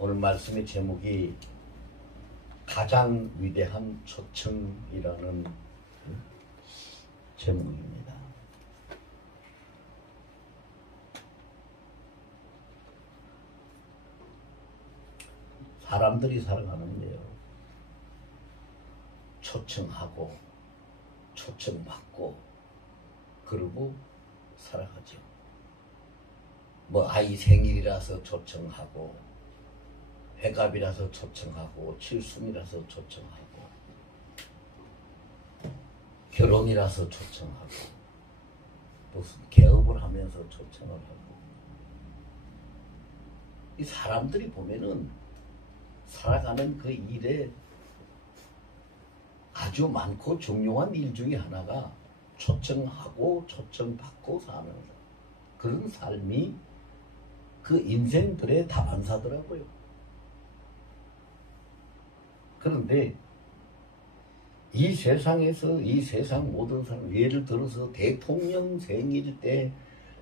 오늘 말씀의 제목이 가장 위대한 초청이라는 제목입니다. 사람들이 살아가는데요, 초청하고 초청받고 그러고 살아가죠. 뭐 아이 생일이라서 초청하고, 회갑이라서 초청하고, 칠순이라서 초청하고, 결혼이라서 초청하고, 무슨 개업을 하면서 초청을 하고. 이 사람들이 보면은 살아가는 그 일에 아주 많고 중요한 일 중에 하나가 초청하고 초청받고 사는 그런 삶이 그 인생들의 다반사더라고요. 그런데 이 세상에서, 이 세상 모든 사람, 예를 들어서 대통령 생일 때,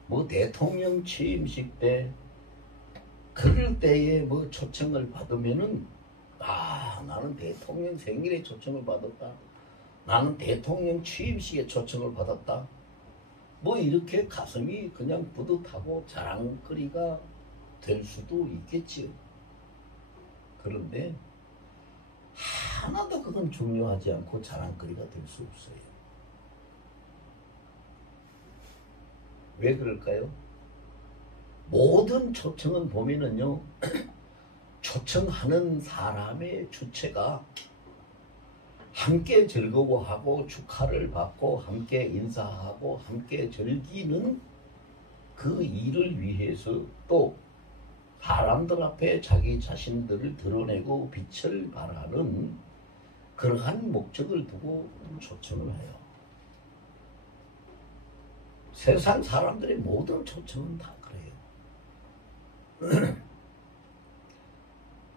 뭐 대통령 취임식 때, 그럴 때에 뭐 초청을 받으면은, 아, 나는 대통령 생일에 초청을 받았다, 나는 대통령 취임식에 초청을 받았다, 뭐 이렇게 가슴이 그냥 뿌듯하고 자랑거리가 될 수도 있겠지요. 그런데 하나도 그건 중요하지 않고 자랑거리가 될 수 없어요. 왜 그럴까요? 모든 초청은 보면은요, 초청하는 사람의 주체가 함께 즐거워하고 축하를 받고 함께 인사하고 함께 즐기는 그 일을 위해서, 또 사람들 앞에 자기 자신들을 드러내고 빛을 발하는 그러한 목적을 두고 초청을 해요. 세상 사람들의 모든 초청은 다 그래요.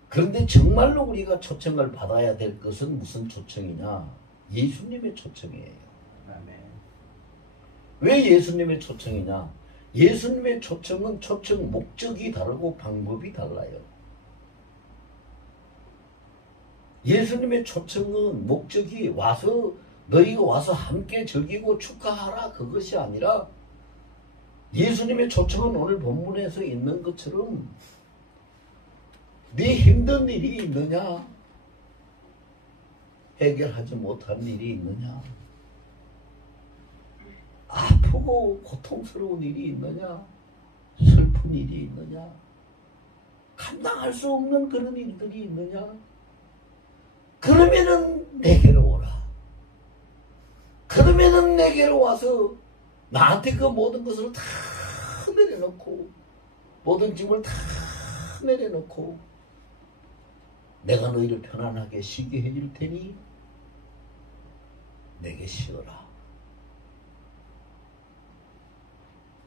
그런데 정말로 우리가 초청을 받아야 될 것은 무슨 초청이냐? 예수님의 초청이에요. 왜 예수님의 초청이냐? 예수님의 초청은 초청 목적이 다르고 방법이 달라요. 예수님의 초청은 목적이 너희가 와서 함께 즐기고 축하하라, 그것이 아니라, 예수님의 초청은 오늘 본문에서 있는 것처럼 네 힘든 일이 있느냐? 해결하지 못한 일이 있느냐? 아프고 고통스러운 일이 있느냐? 슬픈 일이 있느냐? 감당할 수 없는 그런 일들이 있느냐? 그러면은 내게로 오라. 그러면은 내게로 와서 나한테 그 모든 것을 다 내려놓고, 모든 짐을 다 내려놓고 내가 너희를 편안하게 쉬게 해줄 테니 내게 쉬어라.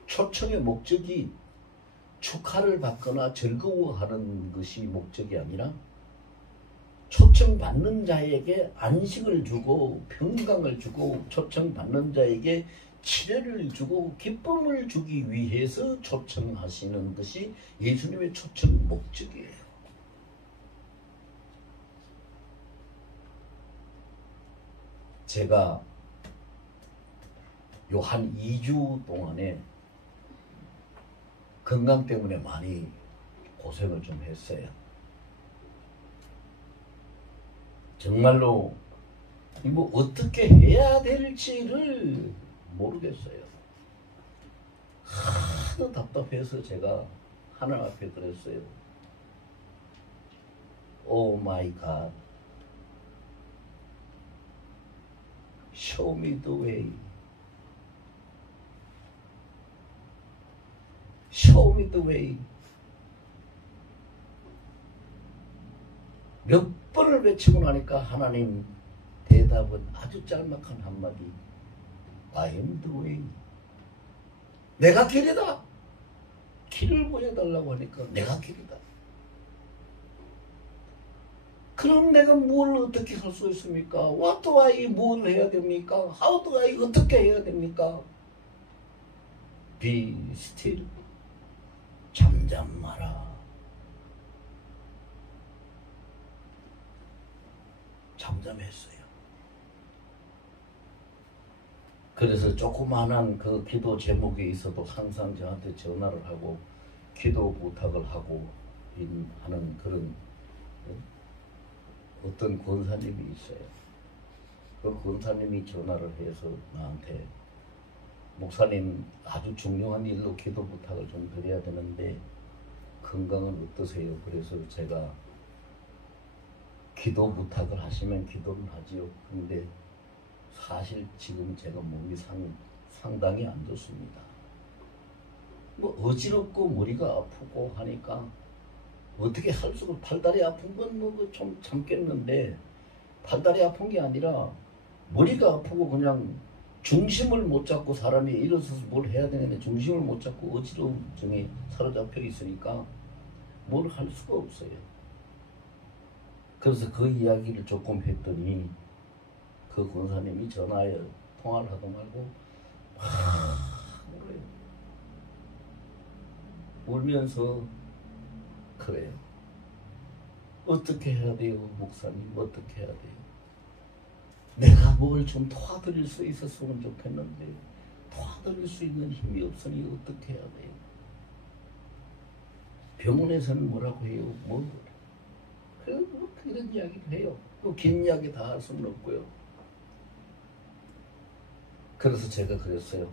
초청의 목적이 축하를 받거나 즐거워하는 것이 목적이 아니라, 초청받는 자에게 안식을 주고 평강을 주고 초청받는 자에게 치료를 주고 기쁨을 주기 위해서 초청하시는 것이 예수님의 초청 목적이에요. 제가 요 한 2주 동안에 건강 때문에 많이 고생을 좀 했어요. 정말로 뭐 어떻게 해야 될지를 모르겠어요. 하도 답답해서 제가 하나님 앞에 그랬어요. 오 마이 갓, show me the way. show me the way. 몇 번을 외치고 나니까 하나님 대답은 아주 짤막한 한마디. I am the way. 내가 길이다. 길을 보여달라고 하니까 내가 길이다. 그럼 내가 뭘 어떻게 할 수 있습니까? What do I, 뭘 해야 됩니까? How do I, 어떻게 해야 됩니까? Be still. 잠잠 마라. 잠잠했어요. 그래서 조그마한 그 기도 제목에 있어도 항상 저한테 전화를 하고 기도 부탁을 하고 하는 그런 어떤 권사님이 있어요. 그 권사님이 전화를 해서 나한테 목사님 아주 중요한 일로 기도 부탁을 좀 드려야 되는데 건강은 어떠세요? 그래서 제가 기도 부탁을 하시면 기도를 하지요. 근데 사실 지금 제가 몸이 상당히 안 좋습니다. 뭐 어지럽고 머리가 아프고 하니까 어떻게 할 수가 팔다리 아픈 건 뭐 좀 참겠는데 팔다리 아픈 게 아니라 머리가 아프고 그냥 중심을 못 잡고 사람이 일어서서 뭘 해야 되는데 중심을 못 잡고 어지러움증에 사로잡혀 있으니까 뭘 할 수가 없어요. 그래서 그 이야기를 조금 했더니 그 권사님이 전화에 통화를 하고 말고 그래요. 울면서 그래요. 어떻게 해야 돼요, 목사님? 어떻게 해야 돼요? 내가 뭘 좀 도와드릴 수 있었으면 좋겠는데 도와드릴 수 있는 힘이 없으니 어떻게 해야 돼요? 병원에서는 뭐라고 해요? 뭐 이런 이야기를 해요. 또 긴 이야기 다 할 수는 없고요. 그래서 제가 그랬어요.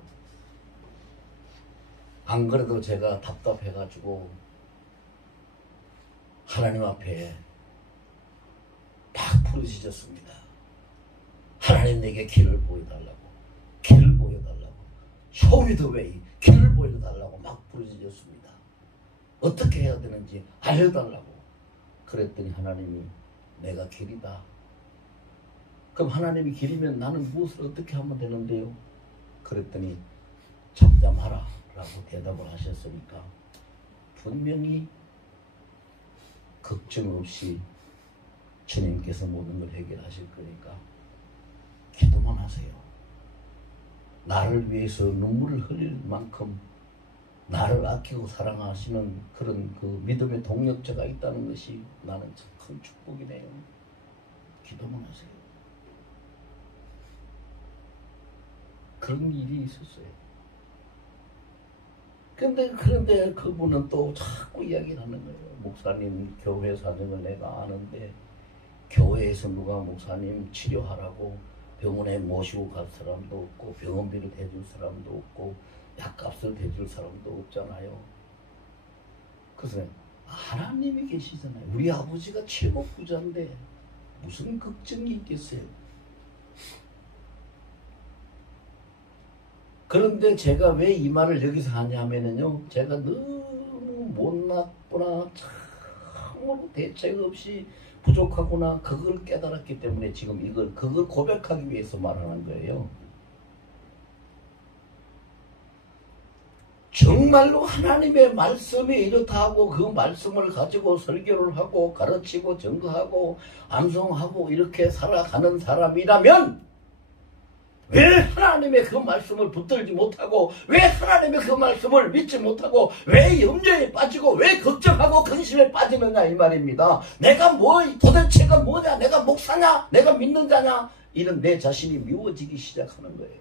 안 그래도 제가 답답해가지고 하나님 앞에 딱 부르짖었습니다. 하나님 내게 길을 보여달라고, 길을 보여달라고, show me the way, 길을 보여달라고 막 부르짖었습니다. 어떻게 해야 되는지 알려달라고. 그랬더니 하나님이 내가 길이다. 그럼 하나님이 길이면 나는 무엇을 어떻게 하면 되는데요? 그랬더니 잠잠하라 라고 대답을 하셨으니까 분명히 걱정 없이 주님께서 모든 걸 해결하실 거니까 기도만 하세요. 나를 위해서 눈물을 흘릴 만큼 나를 아끼고 사랑하시는 그런 그 믿음의 동력자가 있다는 것이 나는 참 큰 축복이네요. 기도만 하세요. 그런 일이 있었어요. 그런데 그분은 또 자꾸 이야기를 하는 거예요. 목사님 교회 사정을 내가 아는데 교회에서 누가 목사님 치료하라고 병원에 모시고 갈 사람도 없고 병원비를 대줄 사람도 없고 약값을 대줄 사람도 없잖아요. 그래서 하나님이 계시잖아요. 우리 아버지가 최고 부자인데 무슨 걱정이 있겠어요. 그런데 제가 왜 이 말을 여기서 하냐면요, 제가 너무 못났구나, 참으로 대책 없이 부족하구나, 그걸 깨달았기 때문에 지금 그걸 고백하기 위해서 말하는 거예요. 정말로 하나님의 말씀이 이렇다 하고 그 말씀을 가지고 설교를 하고 가르치고 증거하고 암송하고 이렇게 살아가는 사람이라면 왜 하나님의 그 말씀을 붙들지 못하고 왜 하나님의 그 말씀을 믿지 못하고 왜 염려에 빠지고 왜 걱정하고 근심에 빠지느냐 이 말입니다. 내가 도대체가 뭐냐, 내가 목사냐, 내가 믿는 자냐, 이런 내 자신이 미워지기 시작하는 거예요.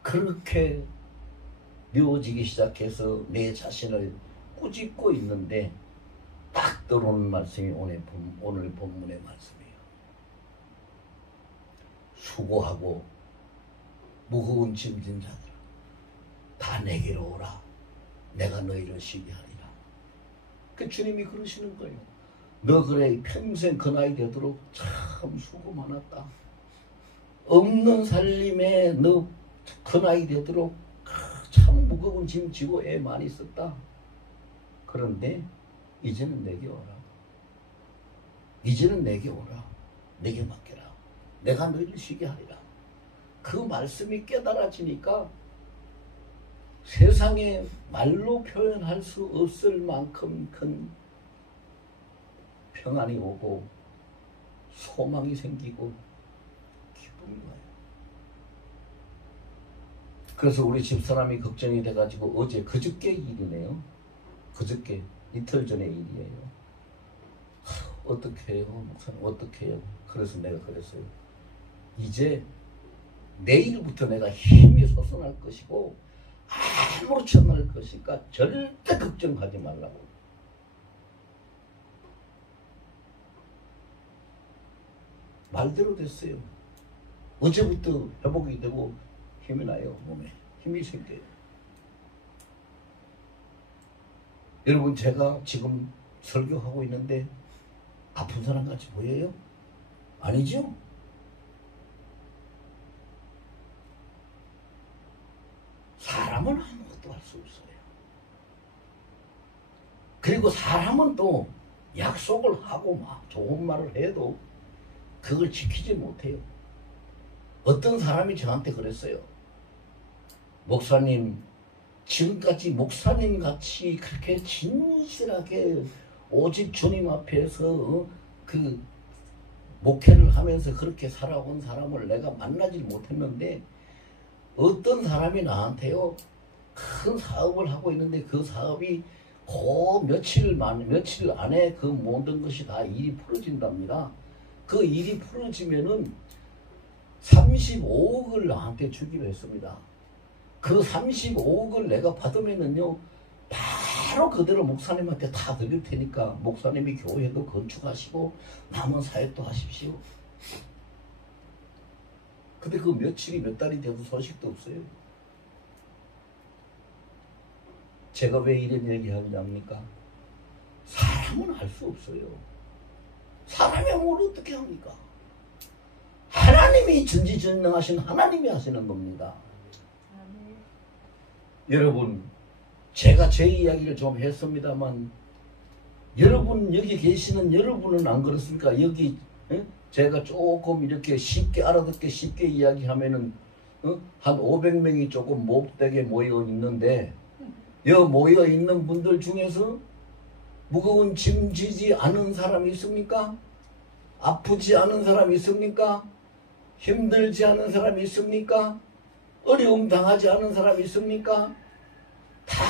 그렇게 미워지기 시작해서 내 자신을 꾸짖고 있는데 딱 들어오는 말씀이 오늘 본문의 말씀이에요. 수고하고 무거운 짐진 자들 다 내게로 오라. 내가 너희를 쉬게 하리라. 그 주님이 그러시는 거예요. 너 그래 평생 그 나이 되도록 참 수고 많았다. 없는 살림에 너 그 나이 되도록 참 무거운 짐 지고 애 많이 썼다. 그런데 이제는 내게 오라. 이제는 내게 오라. 내게 맡겨라. 내가 너희를 쉬게 하리라. 그 말씀이 깨달아지니까 세상에 말로 표현할 수 없을 만큼 큰 평안이 오고 소망이 생기고 기쁨이 와요. 그래서 우리 집사람이 걱정이 돼가지고 그저께 일이네요. 그저께 이틀 전의 일이에요. 어떻게 해요? 목사님 어떻게 해요? 그래서 내가 그랬어요. 이제 내일부터 내가 힘이 솟아날 것이고 아무렇지 않을 것이니까 절대 걱정하지 말라고. 말대로 됐어요. 어제부터 회복이 되고 힘이 나요. 몸에 힘이 생겨요. 여러분, 제가 지금 설교하고 있는데 아픈 사람 같이 보여요? 아니죠? 사람은 아무것도 할 수 없어요. 그리고 사람은 또 약속을 하고 막 좋은 말을 해도 그걸 지키지 못해요. 어떤 사람이 저한테 그랬어요. 목사님, 지금까지 목사님 같이 그렇게 진실하게 오직 주님 앞에서 그 목회를 하면서 그렇게 살아온 사람을 내가 만나질 못했는데 어떤 사람이 나한테요, 큰 사업을 하고 있는데 그 사업이 그 며칠 안에 그 모든 것이 다 일이 풀어진답니다. 그 일이 풀어지면은 35억을 나한테 주기로 했습니다. 그 35억을 내가 받으면은요, 바로 그대로 목사님한테 다 드릴 테니까 목사님이 교회도 건축하시고 남은 사역도 하십시오. 근데 그 며칠이 몇 달이 돼도 소식도 없어요. 제가 왜 이런 얘기하냐니까 사람은 알 수 없어요. 사람이 뭘 어떻게 합니까? 하나님이 전지전능하신 하나님이 하시는 겁니다. 여러분, 제가 제 이야기를 좀 했습니다만 여러분, 여기 계시는 여러분은 안 그렇습니까? 여기 제가 조금 이렇게 쉽게 알아듣게 쉽게 이야기하면은 한 500명이 조금 못되게 모여 있는데 여 모여 있는 분들 중에서 무거운 짐 지지 않은 사람이 있습니까? 아프지 않은 사람이 있습니까? 힘들지 않은 사람이 있습니까? 어려움 당하지 않은 사람이 있습니까? 다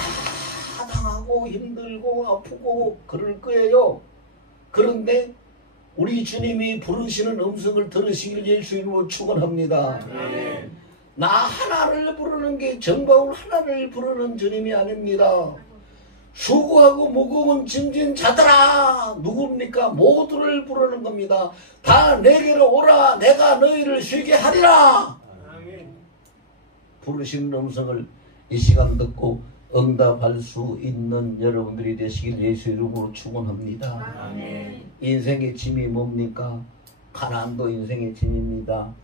당하고 힘들고 아프고 그럴 거예요. 그런데 우리 주님이 부르시는 음성을 들으시길 예수 이름으로 축원합니다. 나 하나를 부르는 게 정바울 하나를 부르는 주님이 아닙니다. 수고하고 무거운 짐진 자들아, 누굽니까? 모두를 부르는 겁니다. 다 내게로 오라, 내가 너희를 쉬게 하리라. 부르시는 음성을 이 시간 듣고 응답할 수 있는 여러분들이 되시길 예수 이름으로 축원합니다. 인생의 짐이 뭡니까? 가난도 인생의 짐입니다.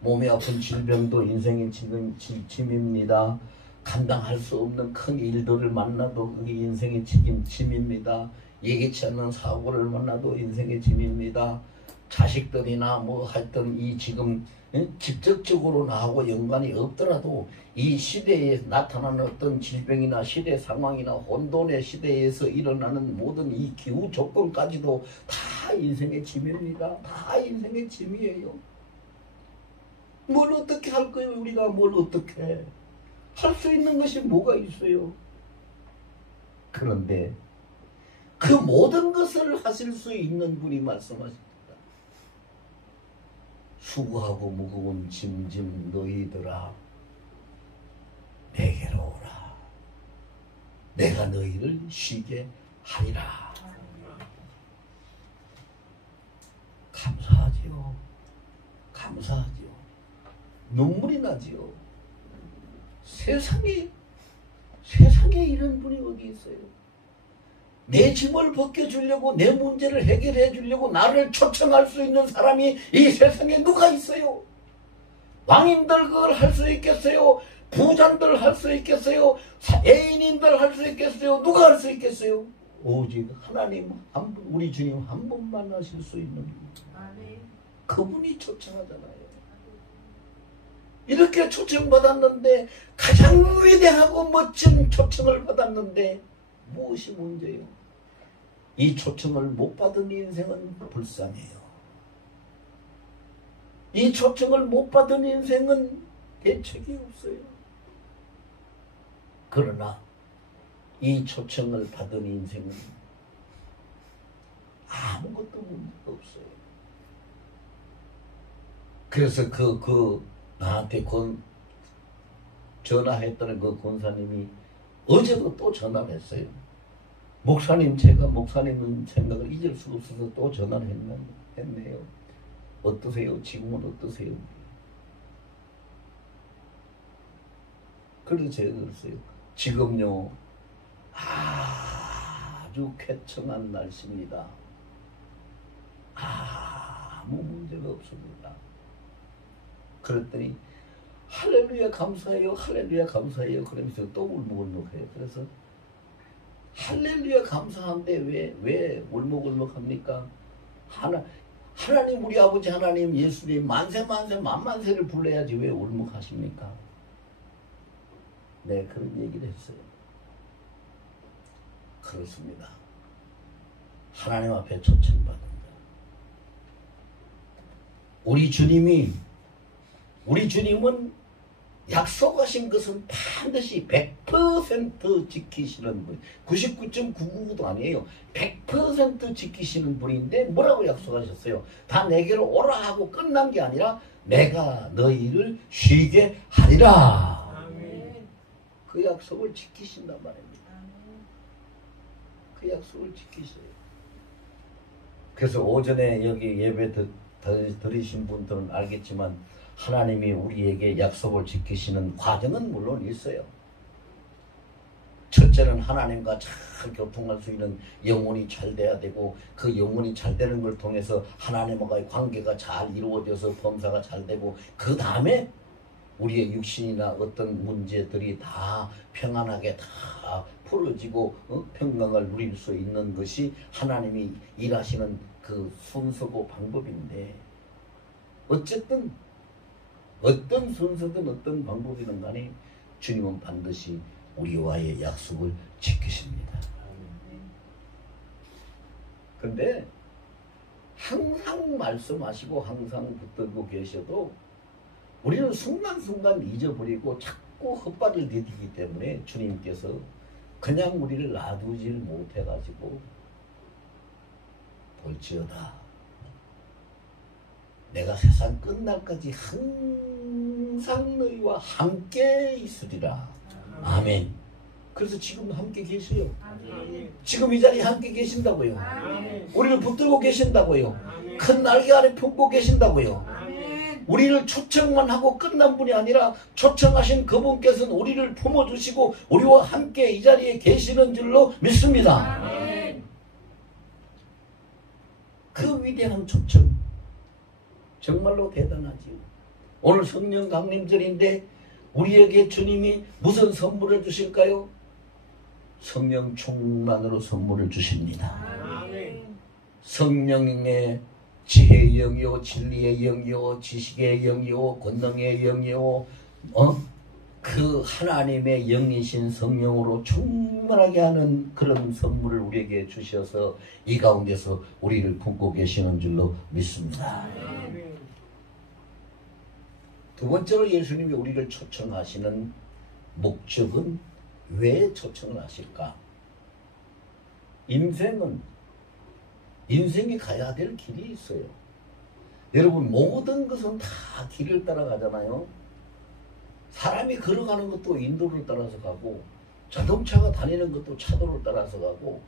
몸이 아픈 질병도 인생의 짐입니다. 감당할 수 없는 큰 일들을 만나도 그게 인생의 짐입니다. 예기치 않는 사고를 만나도 인생의 짐입니다. 자식들이나 뭐 하여튼 이 지금 직접적으로 나하고 연관이 없더라도 이 시대에 나타나는 어떤 질병이나 시대 상황이나 혼돈의 시대에서 일어나는 모든 이 기후 조건까지도 다 인생의 짐입니다. 다 인생의 짐이에요. 뭘 어떻게 할 거예요? 우리가 뭘 어떻게 해? 할 수 있는 것이 뭐가 있어요? 그런데 그 모든 것을 하실 수 있는 분이 말씀하십니다. 수고하고 무거운 짐진 너희들아, 내게로 오라. 내가 너희를 쉬게 하리라. 감사하지요. 감사하지요. 눈물이 나지요. 세상에 이런 분이 어디 있어요? 내 짐을 벗겨주려고, 내 문제를 해결해 주려고 나를 초청할 수 있는 사람이 이 세상에 누가 있어요? 왕인들 그걸 할 수 있겠어요? 부자들 할 수 있겠어요? 애인인들 할 수 있겠어요? 누가 할 수 있겠어요? 오직 하나님 한 분, 우리 주님 한 분만 하실 수 있는 분. 그분이 초청하잖아요. 이렇게 초청받았는데, 가장 위대하고 멋진 초청을 받았는데 무엇이 문제예요? 이 초청을 못 받은 인생은 불쌍해요. 이 초청을 못 받은 인생은 대책이 없어요. 그러나 이 초청을 받은 인생은 아무것도 문제가 없어요. 그래서 나한테 전화했던 그 권사님이 어제도 또 전화를 했어요. 목사님, 제가 목사님 생각을 잊을 수가 없어서 또 전화를 했네요. 어떠세요? 지금은 어떠세요? 그래서 제가 그랬어요. 지금요, 아주 쾌청한 날씨입니다. 아무 문제가 없습니다. 그랬더니 할렐루야 감사해요, 할렐루야 감사해요 그러면서 또 울먹울먹해요. 그래서 할렐루야 감사한데 왜 울먹울먹합니까? 하나님, 우리 아버지 하나님, 예수님 만세 만세 만만세를 불러야지 왜 울먹하십니까? 네, 그런 얘기를 했어요. 그렇습니다. 하나님 앞에 초청받은 것. 우리 주님은 약속하신 것은 반드시 100% 지키시는 분. 99.999도 아니에요. 100% 지키시는 분인데 뭐라고 약속하셨어요? 다 내게로 오라 하고 끝난 게 아니라 내가 너희를 쉬게 하리라. 아멘. 그 약속을 지키신단 말입니다. 그 약속을 지키셔요. 그래서 오전에 여기 예배 드리신 분들은 알겠지만 하나님이 우리에게 약속을 지키시는 과정은 물론 있어요. 첫째는 하나님과 잘 교통할 수 있는 영혼이 잘 돼야 되고, 그 영혼이 잘 되는 걸 통해서 하나님과의 관계가 잘 이루어져서 범사가 잘 되고, 그 다음에 우리의 육신이나 어떤 문제들이 다 평안하게 다 풀어지고 평강을 누릴 수 있는 것이 하나님이 일하시는 그 순서고 방법인데, 어쨌든 어떤 순서든 어떤 방법이든 간에 주님은 반드시 우리와의 약속을 지키십니다. 근데 항상 말씀하시고 항상 붙들고 계셔도 우리는 순간순간 잊어버리고 자꾸 헛발을 디디기 때문에 주님께서 그냥 우리를 놔두질 못해가지고 볼지어다 내가 세상 끝날까지 항상 너희와 함께 있으리라. 아멘. 그래서 지금 함께 계세요. 아멘. 지금 이 자리에 함께 계신다고요. 아멘. 우리를 붙들고 계신다고요. 아멘. 큰 날개 아래 품고 계신다고요. 아멘. 우리를 초청만 하고 끝난 분이 아니라 초청하신 그분께서는 우리를 품어주시고 우리와 함께 이 자리에 계시는 줄로 믿습니다. 아멘. 그 위대한 초청 정말로 대단하지요. 오늘 성령 강림절인데 우리에게 주님이 무슨 선물을 주실까요? 성령 충만으로 선물을 주십니다. 아멘. 성령의 지혜의 영이요, 진리의 영이요, 지식의 영이요, 권능의 영이요, 그 하나님의 영이신 성령으로 충만하게 하는 그런 선물을 우리에게 주셔서 이 가운데서 우리를 품고 계시는 줄로 믿습니다. 아멘. 두 번째로 예수님이 우리를 초청하시는 목적은 왜 초청을 하실까? 인생이 가야 될 길이 있어요. 여러분, 모든 것은 다 길을 따라가잖아요. 사람이 걸어가는 것도 인도를 따라서 가고, 자동차가 다니는 것도 차도를 따라서 가고,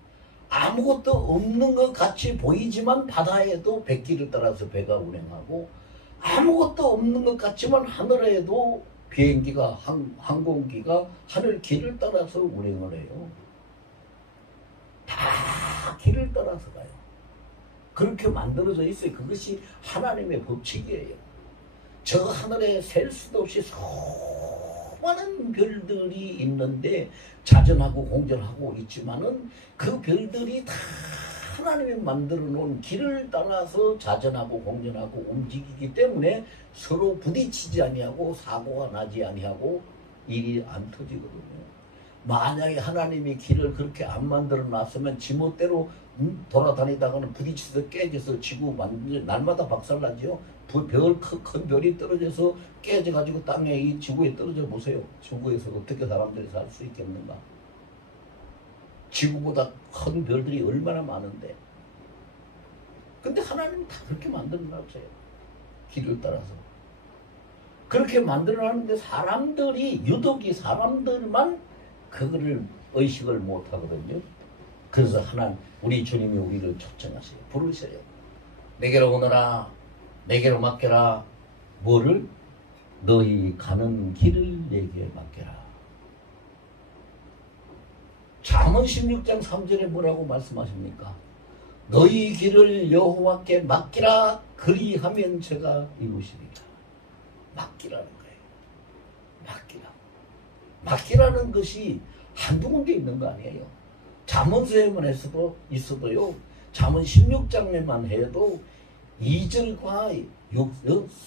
아무것도 없는 것 같이 보이지만 바다에도 뱃길을 따라서 배가 운행하고, 아무것도 없는 것 같지만 하늘에도 비행기가 항공기가 하늘 길을 따라서 운행을 해요. 다 길을 따라서 가요. 그렇게 만들어져 있어요. 그것이 하나님의 법칙이에요. 저 하늘에 셀 수도 없이 수많은 별들이 있는데 자전하고 공전하고 있지만은 그 별들이 다 하나님이 만들어 놓은 길을 따라서 자전하고 공전하고 움직이기 때문에 서로 부딪히지 아니하고 사고가 나지 아니하고 일이 안 터지거든요. 만약에 하나님이 길을 그렇게 안 만들어 놨으면 지멋대로 돌아다니다가는 부딪혀서 깨져서 지구 날마다 박살나지요. 큰 별이 떨어져서 깨져가지고 땅에 이 지구에 떨어져 보세요. 지구에서 어떻게 사람들이 살 수 있겠는가? 지구보다 큰 별들이 얼마나 많은데 근데 하나님은 다 그렇게 만들어놨어요. 길을 따라서. 그렇게 만들어놨는데 사람들이, 유독이 사람들만 그거를 의식을 못하거든요. 그래서 우리 주님이 우리를 초청하세요. 부르셔요. 내게로 오너라. 내게로 맡겨라. 뭐를? 너희 가는 길을 내게 맡겨라. 잠언 16장 3절에 뭐라고 말씀하십니까? 너희 길을 여호와께 맡기라. 그리하면 제가 이루시리라. 맡기라는 거예요. 맡기라. 맡기라는 것이 한두 군데 있는 거 아니에요. 잠언서에만 있어도요. 잠언 16장에만 해도 2절과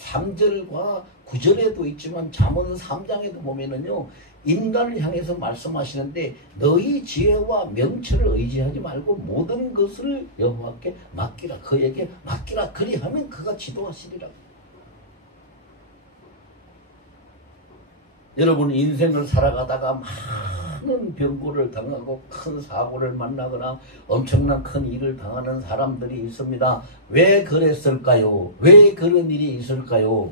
3절과 9절에도 있지만 잠언 3장에도 보면은요. 인간을 향해서 말씀하시는데 너희 지혜와 명철을 의지하지 말고 모든 것을 여호와께 맡기라. 그에게 맡기라. 그리하면 그가 지도하시리라. 여러분 인생을 살아가다가 많은 병고를 당하고 큰 사고를 만나거나 엄청난 큰 일을 당하는 사람들이 있습니다. 왜 그랬을까요? 왜 그런 일이 있을까요?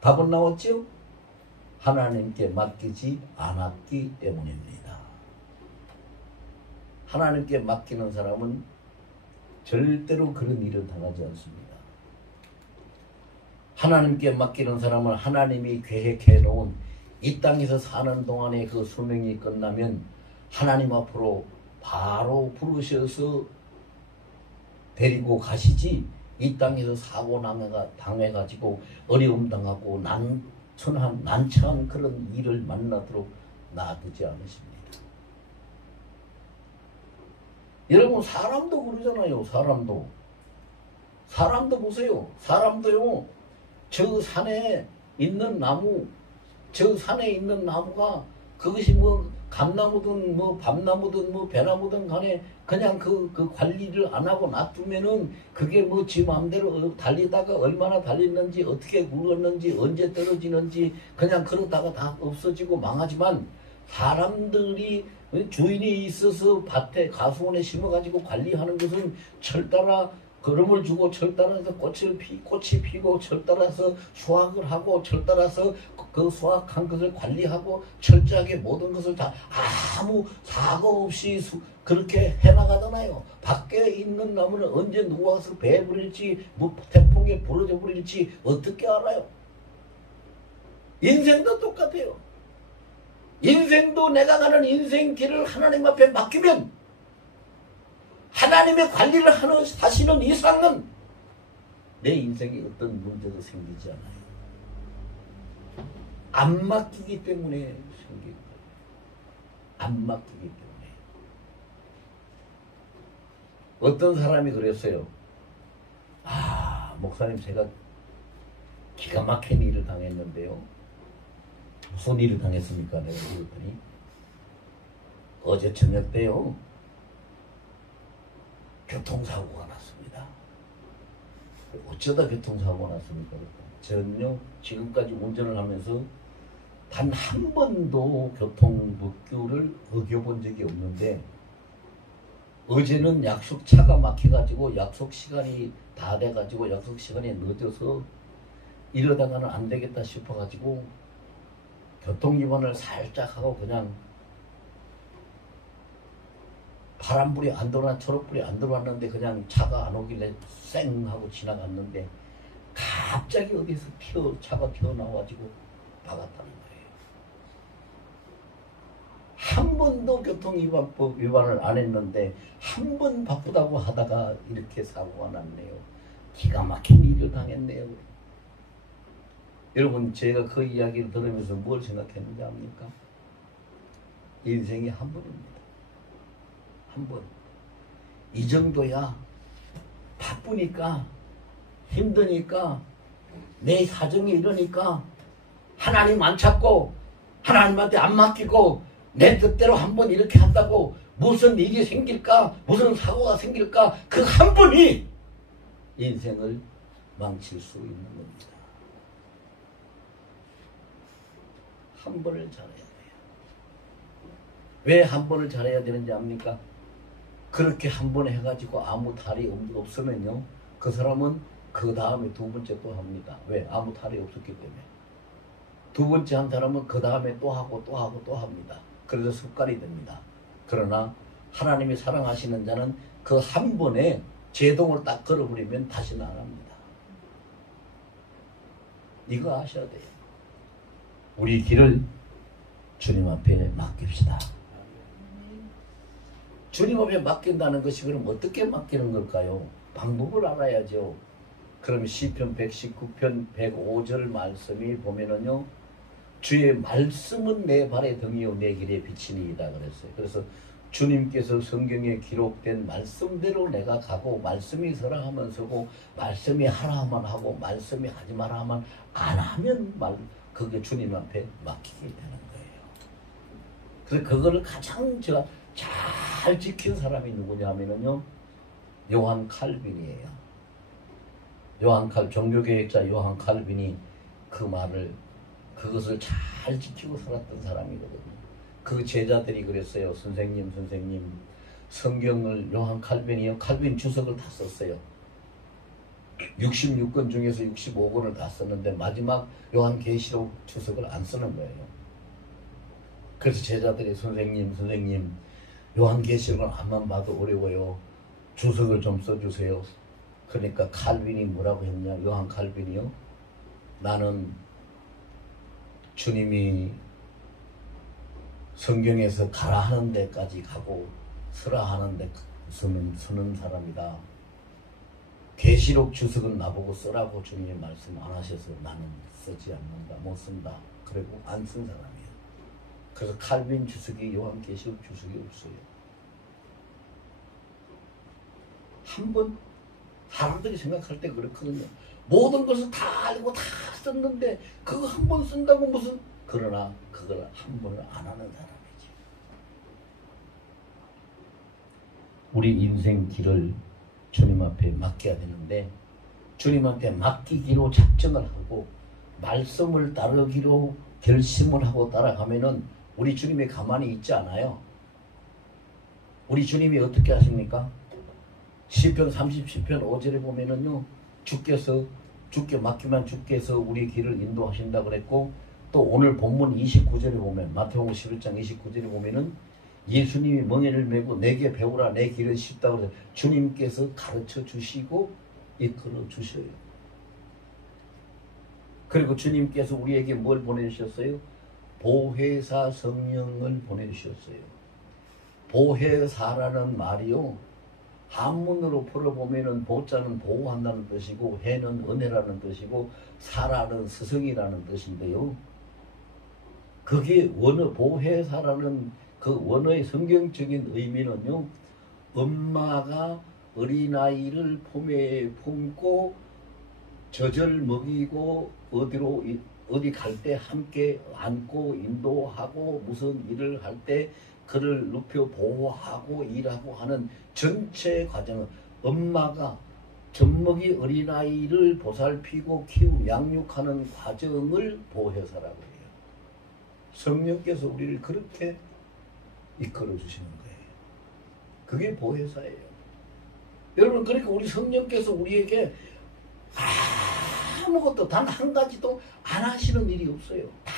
답은 나왔죠? 하나님께 맡기지 않았기 때문입니다. 하나님께 맡기는 사람은 절대로 그런 일을 당하지 않습니다. 하나님께 맡기는 사람은 하나님이 계획해 놓은 이 땅에서 사는 동안에 그 수명이 끝나면 하나님 앞으로 바로 부르셔서 데리고 가시지, 이 땅에서 사고 당해가지고 어려움 당하고 난처한 그런 일을 만나도록 놔두지 않으십니다. 여러분 사람도 그러잖아요. 사람도 보세요. 사람도요. 저 산에 있는 나무가 그것이 뭐 감나무든 뭐 밤나무든 뭐 배나무든 간에 그냥 그 관리를 안 하고 놔두면은 그게 뭐 지 마음대로 달리다가 얼마나 달렸는지 어떻게 굴렀는지 언제 떨어지는지 그냥 그러다가 다 없어지고 망하지만, 사람들이 주인이 있어서 밭에 가수원에 심어가지고 관리하는 것은 철따라 걸음을 주고 철따라서 꽃이 피고 철따라서 수확을 하고 철따라서 그 수확한 것을 관리하고 철저하게 모든 것을 다 아무 사고 없이 그렇게 해나가잖아요. 밖에 있는 나무는 언제 누가 와서 베어버릴지 뭐 태풍에 부러져 버릴지 어떻게 알아요? 인생도 똑같아요. 인생도 내가 가는 인생 길을 하나님 앞에 맡기면 하나님의 관리를 하시는 이상은 내 인생에 어떤 문제도 생기지 않아요. 안 맡기기 때문에 생긴 거예요. 안 맡기기 때문에. 어떤 사람이 그랬어요. 목사님 제가 기가 막힌 일을 당했는데요. 무슨 일을 당했습니까? 내가 그랬더니 어제 저녁 때요. 교통사고가 났습니다. 어쩌다 교통사고가 났습니까? 저는요 지금까지 운전을 하면서 단 한 번도 교통법규를 어겨본 적이 없는데, 어제는 차가 막혀가지고 약속 시간이 다 돼가지고 약속 시간이 늦어서 이러다가는 안 되겠다 싶어가지고 교통위반을 살짝 하고 그냥 파란불이 안 들어왔, 초록불이 안 들어왔는데 그냥 차가 안 오길래 쌩 하고 지나갔는데 갑자기 어디서 차가 튀어나와가지고 박았다는 거예요. 한 번도 교통위반법 위반을 안 했는데 한 번 바쁘다고 하다가 이렇게 사고가 났네요. 기가 막힌 일을 당했네요. 여러분 제가 그 이야기를 들으면서 뭘 생각했는지 압니까? 인생이 한 번입니다. 한 번. 이 정도야 바쁘니까 힘드니까 내 사정이 이러니까 하나님 안 찾고 하나님한테 안 맡기고 내 뜻대로 한 번 이렇게 한다고 무슨 일이 생길까, 무슨 사고가 생길까, 그 한 번이 인생을 망칠 수 있는 겁니다. 한 번을 잘해야 돼요. 왜 한 번을 잘해야 되는지 압니까? 그 그렇게 한 번 해가지고 아무 탈이 없으면요, 그 사람은 그 다음에 두 번째 또 합니다. 왜? 아무 탈이 없었기 때문에. 두 번째 한 사람은 그 다음에 또 하고 또 하고 또 합니다. 그래서 습관이 됩니다. 그러나 하나님이 사랑하시는 자는 그 한 번에 제동을 딱 걸어버리면 다시는 안 합니다. 이거 아셔야 돼요. 우리 길을 주님 앞에 맡깁시다. 주님 앞에 맡긴다는 것이 그럼 어떻게 맡기는 걸까요? 방법을 알아야죠. 그럼 시편 119편 105절 말씀이 보면은요, 주의 말씀은 내 발의 등이요 내 길의 빛이니이다 그랬어요. 그래서 주님께서 성경에 기록된 말씀대로 내가 가고, 말씀이 서라 하면 서고, 말씀이 하라 하면 하고, 말씀이 하지 마라 하면 안 하면 그게 주님 앞에 맡기게 되는 거예요. 그래서 그거를 가장 제가 잘 지킨 사람이 누구냐 하면은요, 요한 칼빈이에요. 종교개혁자 요한 칼빈이 그 말을, 그것을 잘 지키고 살았던 사람이거든요. 그 제자들이 그랬어요. 선생님, 성경을 요한 칼빈이요, 칼빈 주석을 다 썼어요. 66권 중에서 65권을 다 썼는데 마지막 요한 계시록 주석을 안 쓰는 거예요. 그래서 제자들이 선생님, 요한 계시록을 앞만 봐도 어려워요. 주석을 좀 써주세요. 그러니까 칼빈이 뭐라고 했냐? 요한 칼빈이요, 나는 주님이 성경에서 가라 하는 데까지 가고 서라 하는 데 서는 사람이다. 계시록 주석은 나보고 쓰라고 주님이 말씀 안 하셔서 나는 쓰지 않는다, 못 쓴다. 그리고 안 쓴 사람이에요. 그래서 칼빈 주석이 요한 계시록 주석이 없어요. 한번 사람들이 생각할 때 그렇거든요. 모든 것을 다 알고 다 썼는데 그거 한 번 쓴다고 무슨, 그러나 그걸 한 번을 안 하는 사람이지. 우리 인생 길을 주님 앞에 맡겨야 되는데, 주님한테 맡기기로 작정을 하고 말씀을 따르기로 결심을 하고 따라가면은 우리 주님이 가만히 있지 않아요. 우리 주님이 어떻게 하십니까? 시편 37편 5절에 보면은요, 주께 맡기면 주께서 우리 길을 인도하신다 그랬고, 또 오늘 본문 29절에 보면, 마태복음 11장 29절에 보면은 예수님이 멍에를 메고 내게 배우라 내 길은 쉽다고 해서 주님께서 가르쳐 주시고 이끌어 주셔요. 그리고 주님께서 우리에게 뭘 보내주셨어요? 보혜사 성령을 보내주셨어요. 보혜사라는 말이요, 한문으로 풀어보면은 보자는 보호한다는 뜻이고, 해는 은혜라는 뜻이고, 사라는 스승이라는 뜻인데요. 그게 보혜사라는 그 원어의 성경적인 의미는요, 엄마가 어린아이를 품에 품고 젖을 먹이고 어디 갈 때 함께 안고 인도하고 무슨 일을 할 때 그를 눕혀 보호하고 일하고 하는 전체 과정은, 엄마가 젖먹이 어린아이를 보살피고 양육하는 과정을 보혜사라고 해요. 성령께서 우리를 그렇게 이끌어 주시는 거예요. 그게 보혜사예요. 여러분, 그러니까 우리 성령께서 우리에게 아무것도 단 한 가지도 안 하시는 일이 없어요. 다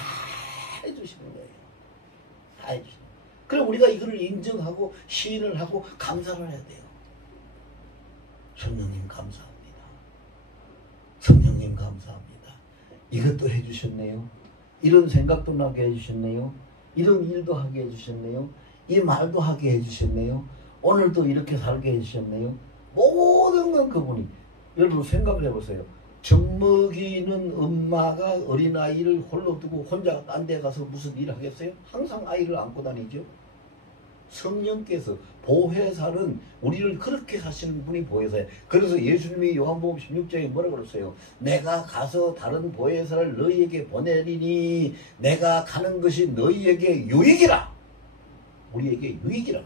해주시는 거예요. 다 해주시는 거예요. 그럼 우리가 이거를 인정하고 시인을 하고 감사를 해야 돼요. 성령님 감사합니다. 성령님 감사합니다. 이것도 해주셨네요. 이런 생각도 나게 해주셨네요. 이런 일도 하게 해주셨네요. 이 말도 하게 해주셨네요. 오늘도 이렇게 살게 해주셨네요. 모든 건 그분이. 여러분 생각을 해보세요. 젖먹이는 엄마가 어린아이를 홀로 두고 혼자 딴 데 가서 무슨 일을 하겠어요? 항상 아이를 안고 다니죠. 성령께서, 보혜사는 우리를 그렇게 하시는 분이 보혜사예요. 그래서 예수님이 요한복음 16장에 뭐라고 그랬어요? 내가 가서 다른 보혜사를 너희에게 보내리니 내가 가는 것이 너희에게 유익이라. 우리에게 유익이라.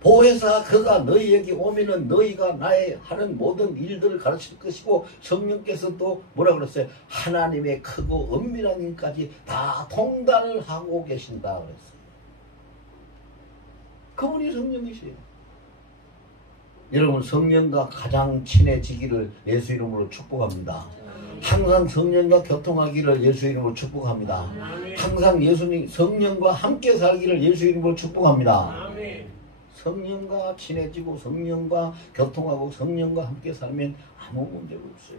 보혜사 그가 너희에게 오면은 너희가 나의 하는 모든 일들을 가르칠 것이고, 성령께서 또 뭐라 그랬어요? 하나님의 크고 엄밀한 일까지 다 통달을 하고 계신다 그랬어요. 그분이 성령이세요. 여러분 성령과 가장 친해지기를 예수 이름으로 축복합니다. 항상 성령과 교통하기를 예수 이름으로 축복합니다. 항상 예수님 성령과 함께 살기를 예수 이름으로 축복합니다. 성령과 친해지고 성령과 교통하고 성령과 함께 살면 아무 문제가 없어요.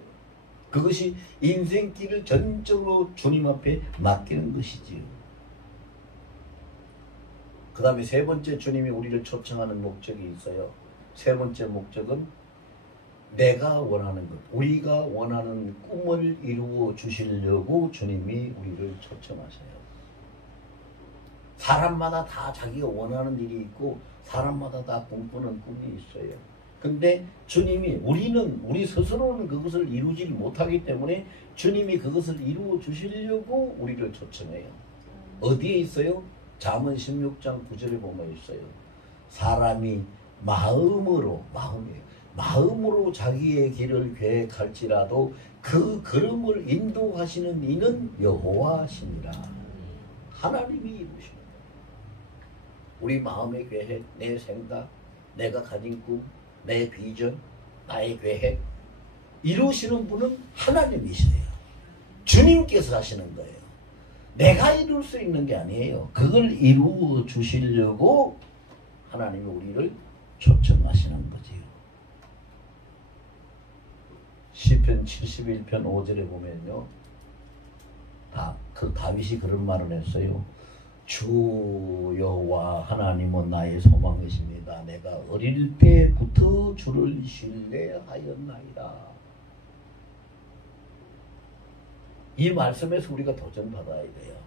그것이 인생길을 전적으로 주님 앞에 맡기는 것이지요. 그 다음에 세 번째 주님이 우리를 초청하는 목적이 있어요. 세 번째 목적은 내가 원하는 것, 우리가 원하는 꿈을 이루어 주시려고 주님이 우리를 초청하셔요. 사람마다 다 자기가 원하는 일이 있고 사람마다 다 꿈꾸는 꿈이 있어요. 근데 주님이 우리 스스로는 그것을 이루지 못하기 때문에 주님이 그것을 이루어 주시려고 우리를 초청해요. 어디에 있어요? 잠언 16장 9절에 보면 있어요. 사람이 마음으로 자기의 길을 계획할지라도 그 걸음을 인도하시는 이는 여호와시니라. 하나님이 이루시는 우리 마음의 계획, 내 생각, 내가 가진 꿈, 내 비전, 나의 계획 이루시는 분은 하나님이세요. 주님께서 하시는 거예요. 내가 이룰 수 있는 게 아니에요. 그걸 이루어 주시려고 하나님이 우리를 초청하시는 거지요. 시편 71편 5절에 보면요. 다윗이 그런 말을 했어요. 주 여호와 하나님은 나의 소망이십니다. 내가 어릴 때부터 주를 신뢰하였나이다. 이 말씀에서 우리가 도전받아야 돼요.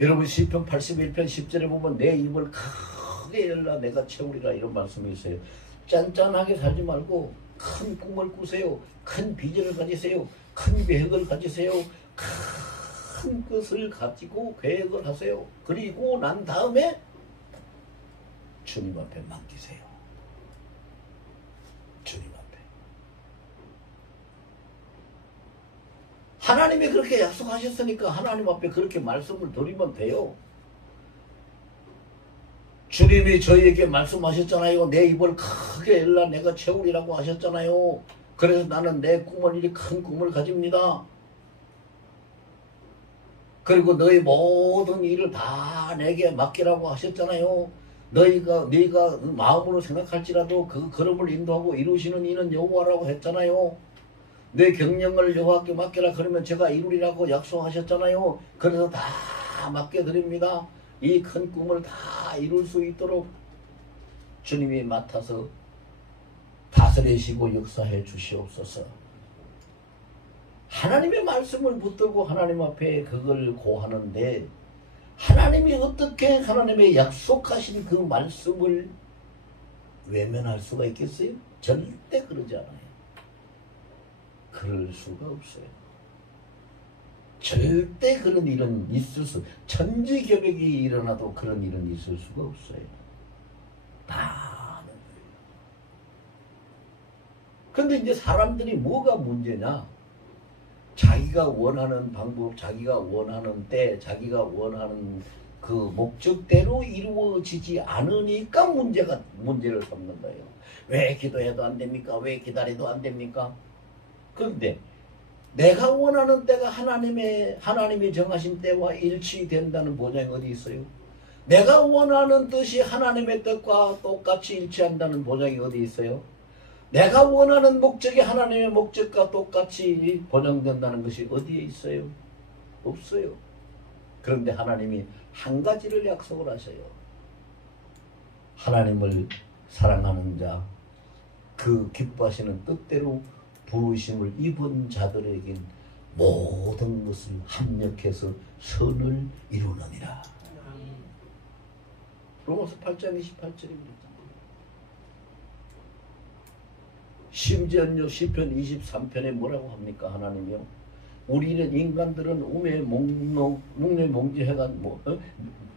여러분 시편 81편 10절에 보면 내 입을 크게 열라 내가 채우리라 이런 말씀이 있어요. 짠짠하게 살지 말고 큰 꿈을 꾸세요. 큰 비전을 가지세요. 큰 계획을 가지세요. 큰 것을 가지고 계획을 하세요. 그리고 난 다음에 주님 앞에 맡기세요. 주님 앞에. 하나님이 그렇게 약속하셨으니까 하나님 앞에 그렇게 말씀을 드리면 돼요. 주님이 저희에게 말씀하셨잖아요. 내 입을 크게 열라 내가 채우리라고 하셨잖아요. 그래서 나는 내 꿈을 이리 큰 꿈을 가집니다. 그리고 너희 모든 일을 다 내게 맡기라고 하셨잖아요. 너희가 마음으로 생각할지라도 그 걸음을 인도하고 이루시는 이는 여호와라고 했잖아요. 내 경영을 여호와께 맡겨라 그러면 제가 이루리라고 약속하셨잖아요. 그래서 다 맡겨드립니다. 이 큰 꿈을 다 이룰 수 있도록 주님이 맡아서 다스리시고 역사해 주시옵소서. 하나님의 말씀을 붙들고 하나님 앞에 그걸 고하는데 하나님이 어떻게 하나님의 약속하신 그 말씀을 외면할 수가 있겠어요? 절대 그러지 않아요. 그럴 수가 없어요. 절대 그런 일은 있을 수, 천지개벽이 일어나도 그런 일은 있을 수가 없어요. 다 하는 거예요. 근데 이제 사람들이 뭐가 문제냐? 자기가 원하는 방법, 자기가 원하는 때, 자기가 원하는 그 목적대로 이루어지지 않으니까 문제를 삼는 거예요. 왜 기도해도 안 됩니까? 왜 기다려도 안 됩니까? 그런데 내가 원하는 때가 하나님이 정하신 때와 일치된다는 보장이 어디 있어요? 내가 원하는 뜻이 하나님의 뜻과 똑같이 일치한다는 보장이 어디 있어요? 내가 원하는 목적이 하나님의 목적과 똑같이 보장된다는 것이 어디에 있어요? 없어요. 그런데 하나님이 한 가지를 약속을 하셔요. 하나님을 사랑하는 자, 그 기뻐하시는 뜻대로 부르심을 입은 자들에겐 모든 것을 합력해서 선을 이루느니라. 로마서 8장 28절입니다. 심지어요 시편 23편에 뭐라고 합니까? 하나님이요 우리는 인간들은 묵내몽지해가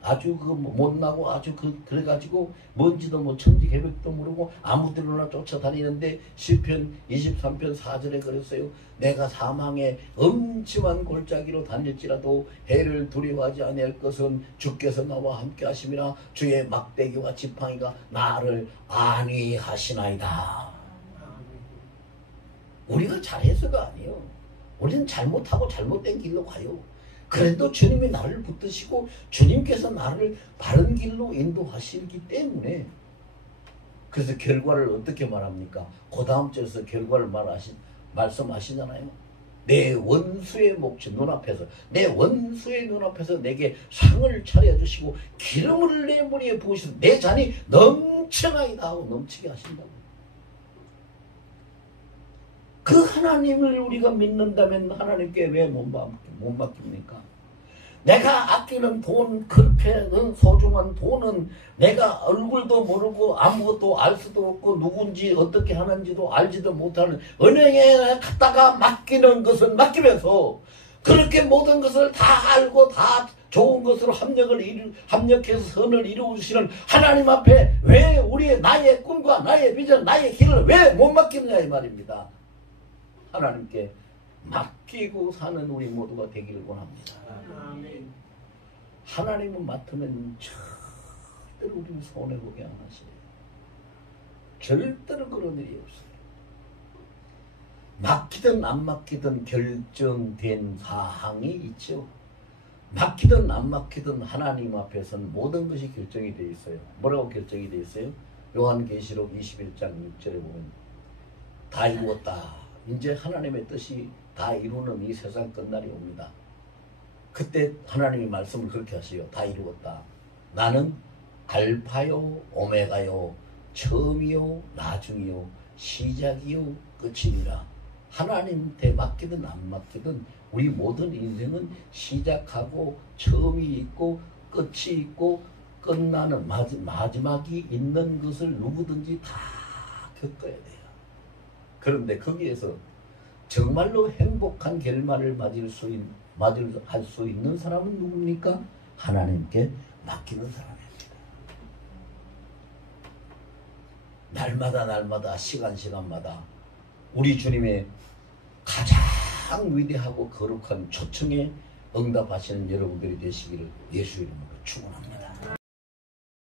아주 못나고 아주 그래가지고 뭔지도 뭐 천지 계획도 모르고 아무데나 쫓아다니는데 시편 23편 4절에 그랬어요. 내가 사망의 엄침한 골짜기로 다닐지라도 해를 두려워하지 아니할 것은 주께서 나와 함께 하심이라 주의 막대기와 지팡이가 나를 안위하시나이다. 우리가 잘해서가 아니에요. 우리는 잘못하고 잘못된 길로 가요. 그래도 주님이 나를 붙드시고 주님께서 나를 바른 길로 인도하시기 때문에. 그래서 결과를 어떻게 말합니까? 그 다음 절에서 결과를 말씀하시잖아요. 내 원수의 목전 눈앞에서, 내 원수의 눈앞에서 내게 상을 차려주시고 기름을 내 머리에 부으시고 내 잔이 넘쳐나이다 하고 넘치게 하신다고. 그 하나님을 우리가 믿는다면 하나님께 왜 못 맡깁니까? 내가 아끼는 돈, 그렇게 소중한 돈은 내가 얼굴도 모르고 아무것도 알 수도 없고 누군지 어떻게 하는지도 알지도 못하는 은행에 갖다가 맡기는 것은 맡기면서 그렇게 모든 것을 다 알고 다 좋은 것으로 합력해서 선을 이루시는 하나님 앞에 왜 나의 꿈과 나의 비전, 나의 길을 왜 못 맡기느냐 이 말입니다. 하나님께 맡기고 사는 우리 모두가 되기를 원합니다. 아멘. 하나님은 맡으면 절대로 우리는 손해보게 안 하세요. 절대로 그런 일이 없어요. 맡기든 안 맡기든 결정된 사항이 있죠. 맡기든 안 맡기든 하나님 앞에서는 모든 것이 결정이 되어 있어요. 뭐라고 결정이 되어 있어요? 요한계시록 21장 6절에 보면 다 이루었다. 이제 하나님의 뜻이 다 이루는 이 세상 끝날이 옵니다. 그때 하나님이 말씀을 그렇게 하세요. 다 이루었다. 나는 알파요 오메가요 처음이요 나중이요 시작이요 끝이니라. 하나님한테 맡기든 안 맡기든 우리 모든 인생은 시작하고 처음이 있고 끝이 있고 끝나는 마지막이 있는 것을 누구든지 다 겪어야 돼요. 그런데 거기에서 정말로 행복한 결말을 맞을 수 있는 사람은 누굽니까? 하나님께 맡기는 사람입니다. 날마다 시간마다 우리 주님의 가장 위대하고 거룩한 초청에 응답하시는 여러분들이 되시기를 예수 이름으로 축원합니다.